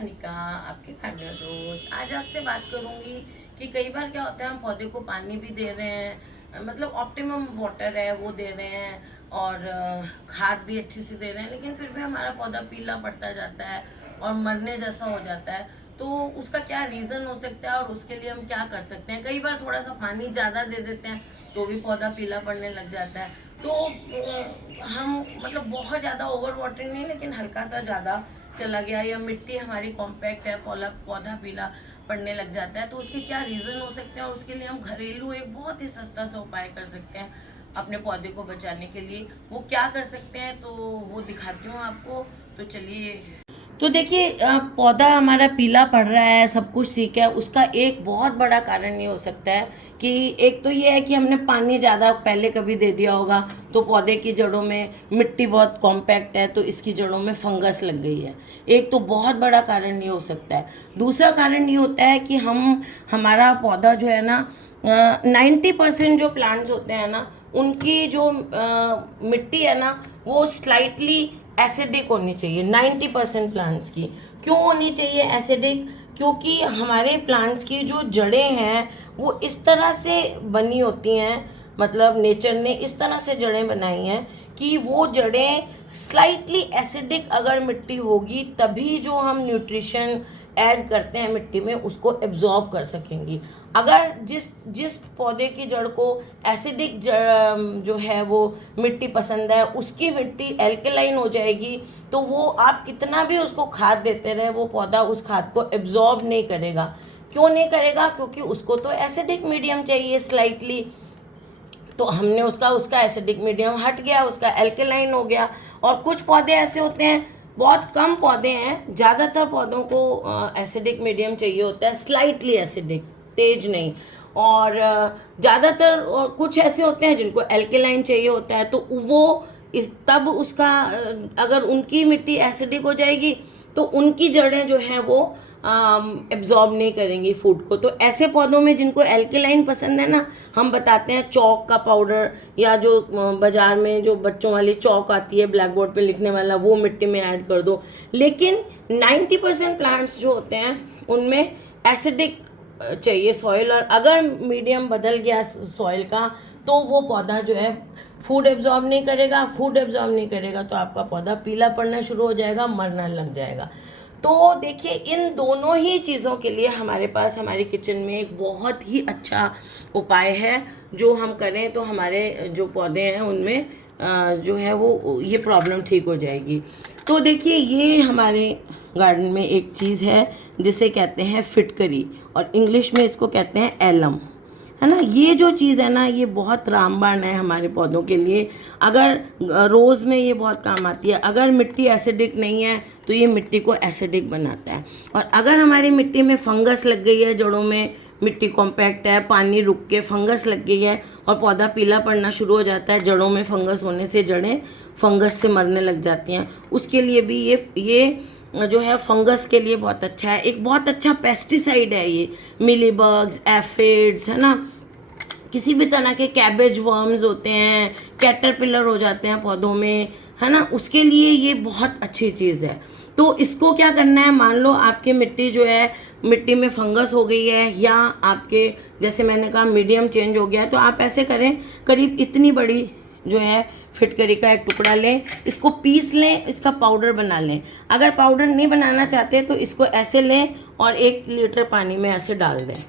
अनिका, आपके गार्डनर दोस्त। आज आपसे बात करूंगी कि कई बार क्या होता है, हम पौधे को पानी भी दे रहे हैं, मतलब ऑप्टिमम वाटर है वो दे रहे हैं, और खाद भी अच्छी से दे रहे हैं, लेकिन फिर भी हमारा पौधा पीला पड़ता जाता है और मरने जैसा हो जाता है। तो उसका क्या रीज़न हो सकता है और उसके लिए हम क्या कर सकते हैं। कई बार थोड़ा सा पानी ज़्यादा दे देते हैं तो भी पौधा पीला पड़ने लग जाता है। तो हम मतलब बहुत ज़्यादा ओवर वाटरिंग नहीं, लेकिन हल्का सा ज़्यादा चला गया या मिट्टी हमारी कॉम्पैक्ट है, पौधा पीला पड़ने लग जाता है, तो उसके क्या रीज़न हो सकते हैं और उसके लिए हम घरेलू एक बहुत ही सस्ता सा उपाय कर सकते हैं अपने पौधे को बचाने के लिए। वो क्या कर सकते हैं तो वो दिखाती हूँ आपको। तो चलिए। तो देखिए, पौधा हमारा पीला पड़ रहा है, सब कुछ ठीक है, उसका एक बहुत बड़ा कारण ये हो सकता है कि एक तो ये है कि हमने पानी ज़्यादा पहले कभी दे दिया होगा, तो पौधे की जड़ों में मिट्टी बहुत कॉम्पैक्ट है तो इसकी जड़ों में फंगस लग गई है। एक तो बहुत बड़ा कारण ये हो सकता है। दूसरा कारण ये होता है कि हमारा पौधा जो है ना, 90% जो प्लांट्स होते हैं ना, उनकी जो मिट्टी है ना, वो स्लाइटली एसिडिक होनी चाहिए। 90% प्लांट्स की क्यों होनी चाहिए एसिडिक? क्योंकि हमारे प्लांट्स की जो जड़ें हैं वो इस तरह से बनी होती हैं, मतलब नेचर ने इस तरह से जड़ें बनाई हैं कि वो जड़ें स्लाइटली एसिडिक अगर मिट्टी होगी तभी जो हम न्यूट्रिशन ऐड करते हैं मिट्टी में उसको एब्जॉर्ब कर सकेंगी। अगर जिस जिस पौधे की जड़ को एसिडिक जड़ जो है वो मिट्टी पसंद है, उसकी मिट्टी एल्कलाइन हो जाएगी, तो वो आप कितना भी उसको खाद देते रहे, वो पौधा उस खाद को एब्जॉर्ब नहीं करेगा। क्यों नहीं करेगा? क्योंकि उसको तो एसिडिक मीडियम चाहिए स्लाइटली। तो हमने उसका उसका एसिडिक मीडियम हट गया, उसका एल्कलाइन हो गया। और कुछ पौधे ऐसे होते हैं, बहुत कम पौधे हैं, ज़्यादातर पौधों को एसिडिक मीडियम चाहिए होता है, स्लाइटली एसिडिक, तेज नहीं। और ज़्यादातर कुछ ऐसे होते हैं जिनको एल्कलाइन चाहिए होता है, तो वो इस तब उसका अगर उनकी मिट्टी एसिडिक हो जाएगी तो उनकी जड़ें जो हैं वो एब्जॉर्ब नहीं करेंगी फूड को। तो ऐसे पौधों में जिनको एल्कलाइन पसंद है ना, हम बताते हैं चौक का पाउडर, या जो बाज़ार में जो बच्चों वाली चौक आती है ब्लैक बोर्ड पे लिखने वाला, वो मिट्टी में ऐड कर दो। लेकिन 90% प्लांट्स जो होते हैं उनमें एसिडिक चाहिए सॉइल, और अगर मीडियम बदल गया सॉइल का तो वो पौधा जो है फूड एब्जॉर्ब नहीं करेगा। फूड एब्जॉर्ब नहीं करेगा तो आपका पौधा पीला पड़ना शुरू हो जाएगा, मरना लग जाएगा। तो देखिए, इन दोनों ही चीज़ों के लिए हमारे पास हमारी किचन में एक बहुत ही अच्छा उपाय है, जो हम करें तो हमारे जो पौधे हैं उनमें जो है वो ये प्रॉब्लम ठीक हो जाएगी। तो देखिए, ये हमारे गार्डन में एक चीज़ है जिसे कहते हैं फिटकरी, और इंग्लिश में इसको कहते हैं एलम, है ना। ये जो चीज़ है ना, ये बहुत रामबाण है हमारे पौधों के लिए। अगर रोज़ में ये बहुत काम आती है। अगर मिट्टी एसिडिक नहीं है तो ये मिट्टी को एसिडिक बनाता है। और अगर हमारी मिट्टी में फंगस लग गई है जड़ों में, मिट्टी कॉम्पैक्ट है, पानी रुक के फंगस लग गई है और पौधा पीला पड़ना शुरू हो जाता है, जड़ों में फंगस होने से जड़ें फंगस से मरने लग जाती हैं, उसके लिए भी ये जो है फंगस के लिए बहुत अच्छा है। एक बहुत अच्छा पेस्टिसाइड है ये, मिलीबग्स, एफिड्स, है ना, किसी भी तरह के कैबेज वर्म्स होते हैं, कैटरपिलर हो जाते हैं पौधों में, है ना, उसके लिए ये बहुत अच्छी चीज़ है। तो इसको क्या करना है, मान लो आपकी मिट्टी जो है, मिट्टी में फंगस हो गई है, या आपके जैसे मैंने कहा मीडियम चेंज हो गया है, तो आप ऐसे करें, करीब इतनी बड़ी जो है फिटकरी का एक टुकड़ा लें, इसको पीस लें, इसका पाउडर बना लें। अगर पाउडर नहीं बनाना चाहते तो इसको ऐसे लें और 1 लीटर पानी में ऐसे डाल दें,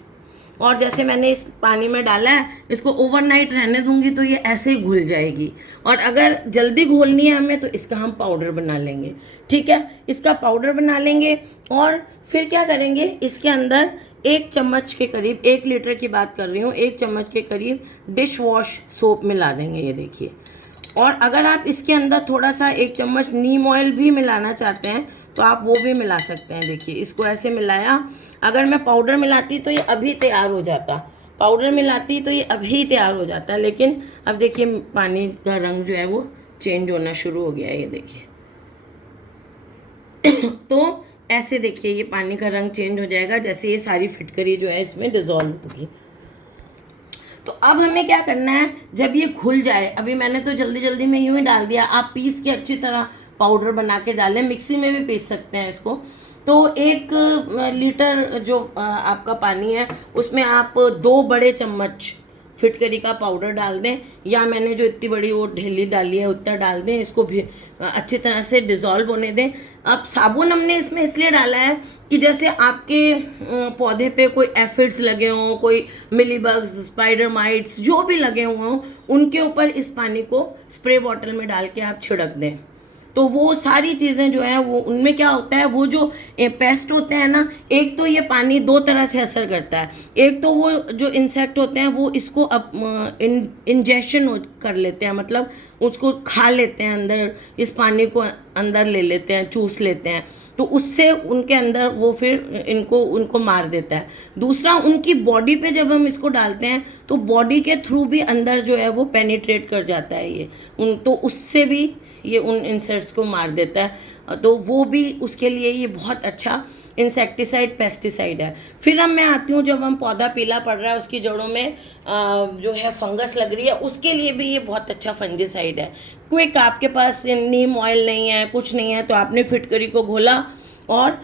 और जैसे मैंने इस पानी में डाला है, इसको ओवरनाइट रहने दूंगी तो ये ऐसे ही घुल जाएगी। और अगर जल्दी घोलनी है हमें तो इसका हम पाउडर बना लेंगे, ठीक है। इसका पाउडर बना लेंगे और फिर क्या करेंगे, इसके अंदर 1 चम्मच के करीब, 1 लीटर की बात कर रही हूँ, 1 चम्मच के करीब डिश वॉश सोप मिला देंगे, ये देखिए। और अगर आप इसके अंदर थोड़ा सा 1 चम्मच नीम ऑयल भी मिलाना चाहते हैं तो आप वो भी मिला सकते हैं। देखिए, इसको ऐसे मिलाया। अगर मैं पाउडर मिलाती तो ये अभी तैयार हो जाता, पाउडर मिलाती तो ये अभी तैयार हो जाता, लेकिन अब देखिए पानी का रंग जो है वो चेंज होना शुरू हो गया है, ये देखिए। तो ऐसे देखिए ये पानी का रंग चेंज हो जाएगा जैसे ये सारी फिटकरी जो है इसमें डिज़ोल्व होगी। तो अब हमें क्या करना है, जब ये घुल जाए, अभी मैंने तो जल्दी जल्दी में यूँ ही डाल दिया, आप पीस के अच्छी तरह पाउडर बना के डालें, मिक्सी में भी पीस सकते हैं इसको। तो 1 लीटर जो आपका पानी है उसमें आप 2 बड़े चम्मच फिटकरी का पाउडर डाल दें, या मैंने जो इतनी बड़ी वो ढेली डाली है उतना डाल दें। इसको भी अच्छी तरह से डिज़ोल्व होने दें। अब साबुन हमने इसमें इसलिए डाला है कि जैसे आपके पौधे पे कोई एफिड्स लगे हों, कोई मिलीबग्स, स्पाइडर माइट्स जो भी लगे हुए हों, उनके ऊपर इस पानी को स्प्रे बॉटल में डाल के आप छिड़क दें। तो वो सारी चीज़ें जो है वो उनमें क्या होता है, वो जो पेस्ट होते हैं ना, एक तो ये पानी 2 तरह से असर करता है। एक तो वो जो इंसेक्ट होते हैं वो इसको इंजेक्शन कर लेते हैं, मतलब उसको खा लेते हैं, अंदर इस पानी को अंदर ले लेते हैं, चूस लेते हैं। तो उससे उनके अंदर वो फिर उनको मार देता है। दूसरा, उनकी बॉडी पे जब हम इसको डालते हैं तो बॉडी के थ्रू भी अंदर जो है वो पेनिट्रेट कर जाता है ये तो उससे भी ये उन इंसेक्ट्स को मार देता है। तो वो भी उसके लिए ये बहुत अच्छा इंसेक्टिसाइड, पेस्टिसाइड है। फिर अब मैं आती हूँ, जब हम पौधा पीला पड़ रहा है, उसकी जड़ों में जो है फंगस लग रही है, उसके लिए भी ये बहुत अच्छा फंजिसाइड है। क्विक, आपके पास नीम ऑयल नहीं है, कुछ नहीं है, तो आपने फिटकरी को घोला और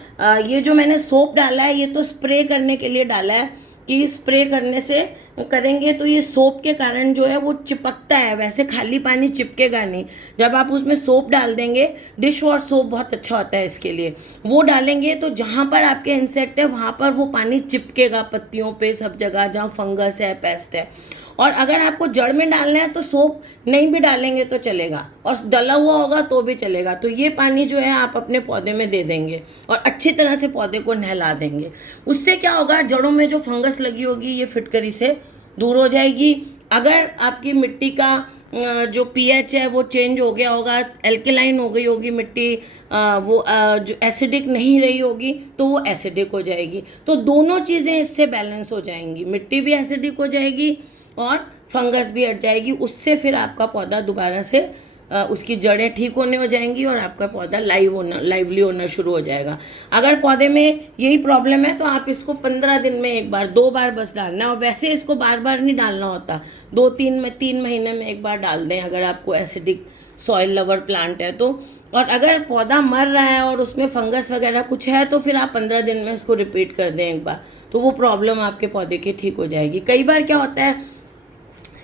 ये जो मैंने सोप डाला है ये तो स्प्रे करने के लिए डाला है कि स्प्रे करने से करेंगे तो ये सोप के कारण जो है वो चिपकता है, वैसे खाली पानी चिपकेगा नहीं। जब आप उसमें सोप डाल देंगे, डिश वॉश सोप बहुत अच्छा होता है इसके लिए, वो डालेंगे तो जहाँ पर आपके इंसेक्ट है वहाँ पर वो पानी चिपकेगा, पत्तियों पे, सब जगह जहाँ फंगस है, पेस्ट है। और अगर आपको जड़ में डालना है तो सोप नहीं भी डालेंगे तो चलेगा, और डला हुआ होगा तो भी चलेगा। तो ये पानी जो है आप अपने पौधे में दे देंगे और अच्छी तरह से पौधे को नहला देंगे। उससे क्या होगा, जड़ों में जो फंगस लगी होगी ये फिटकरी से दूर हो जाएगी। अगर आपकी मिट्टी का जो पीएच है वो चेंज हो गया होगा, एल्केलाइन हो गई होगी मिट्टी, वो जो एसिडिक नहीं रही होगी तो वो एसिडिक हो जाएगी। तो दोनों चीज़ें इससे बैलेंस हो जाएंगी, मिट्टी भी एसिडिक हो जाएगी और फंगस भी हट जाएगी। उससे फिर आपका पौधा दोबारा से उसकी जड़ें ठीक होने हो जाएंगी और आपका पौधा लाइवली होना शुरू हो जाएगा। अगर पौधे में यही प्रॉब्लम है तो आप इसको 15 दिन में एक बार, 2 बार बस डालना है। और वैसे इसको बार बार नहीं डालना होता, 3 महीने में एक बार डाल दें अगर आपको एसिडिक सॉइल लवर प्लांट है तो। और अगर पौधा मर रहा है और उसमें फंगस वगैरह कुछ है तो फिर आप 15 दिन में इसको रिपीट कर दें एक बार, तो वो प्रॉब्लम आपके पौधे की ठीक हो जाएगी। कई बार क्या होता है,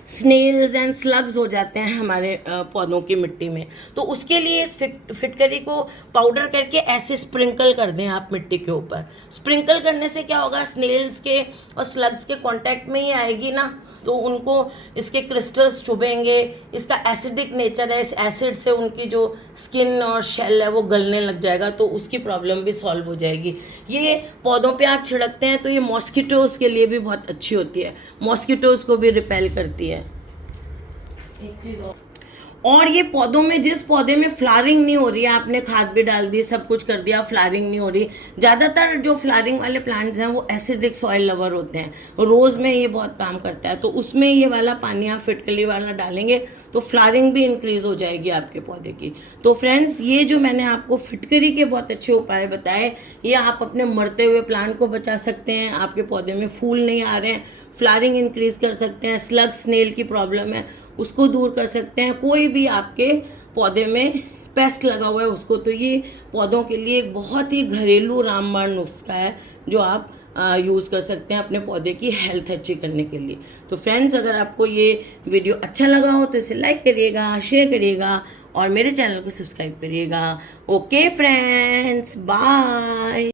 स्नेल्स एंड स्लग्स हो जाते हैं हमारे पौधों की मिट्टी में, तो उसके लिए इस फिटकरी को पाउडर करके ऐसे स्प्रिंकल कर दें आप मिट्टी के ऊपर। स्प्रिंकल करने से क्या होगा, स्नेल्स के और स्लग्स के कांटेक्ट में ही आएगी ना, तो उनको इसके क्रिस्टल्स चुभेंगे। इसका एसिडिक नेचर है, इस एसिड से उनकी जो स्किन और शेल है वो गलने लग जाएगा, तो उसकी प्रॉब्लम भी सॉल्व हो जाएगी। ये पौधों पे आप छिड़कते हैं तो ये मॉस्किटोज़ के लिए भी बहुत अच्छी होती है, मॉस्किटोज़ को भी रिपेल करती है। एक चीज़ और ये पौधों में, जिस पौधे में फ्लावरिंग नहीं हो रही है, आपने खाद भी डाल दी, सब कुछ कर दिया, फ्लावरिंग नहीं हो रही, ज़्यादातर जो फ्लावरिंग वाले प्लांट्स हैं वो एसिडिक सॉइल लवर होते हैं। रोज़ में ये बहुत काम करता है, तो उसमें ये वाला पानी आप फिटकली वाला डालेंगे तो फ्लावरिंग भी इंक्रीज़ हो जाएगी आपके पौधे की। तो फ्रेंड्स, ये जो मैंने आपको फिटकरी के बहुत अच्छे उपाय बताए, ये आप अपने मरते हुए प्लांट को बचा सकते हैं। आपके पौधे में फूल नहीं आ रहे हैं, फ्लावरिंग इंक्रीज़ कर सकते हैं। स्लग स्नेल की प्रॉब्लम है उसको दूर कर सकते हैं। कोई भी आपके पौधे में पेस्ट लगा हुआ है उसको, तो ये पौधों के लिए एक बहुत ही घरेलू रामबाण नुस्खा है जो आप यूज़ कर सकते हैं अपने पौधे की हेल्थ अच्छी करने के लिए। तो फ्रेंड्स, अगर आपको ये वीडियो अच्छा लगा हो तो इसे लाइक करिएगा, शेयर करिएगा और मेरे चैनल को सब्सक्राइब करिएगा। Okay friends, bye.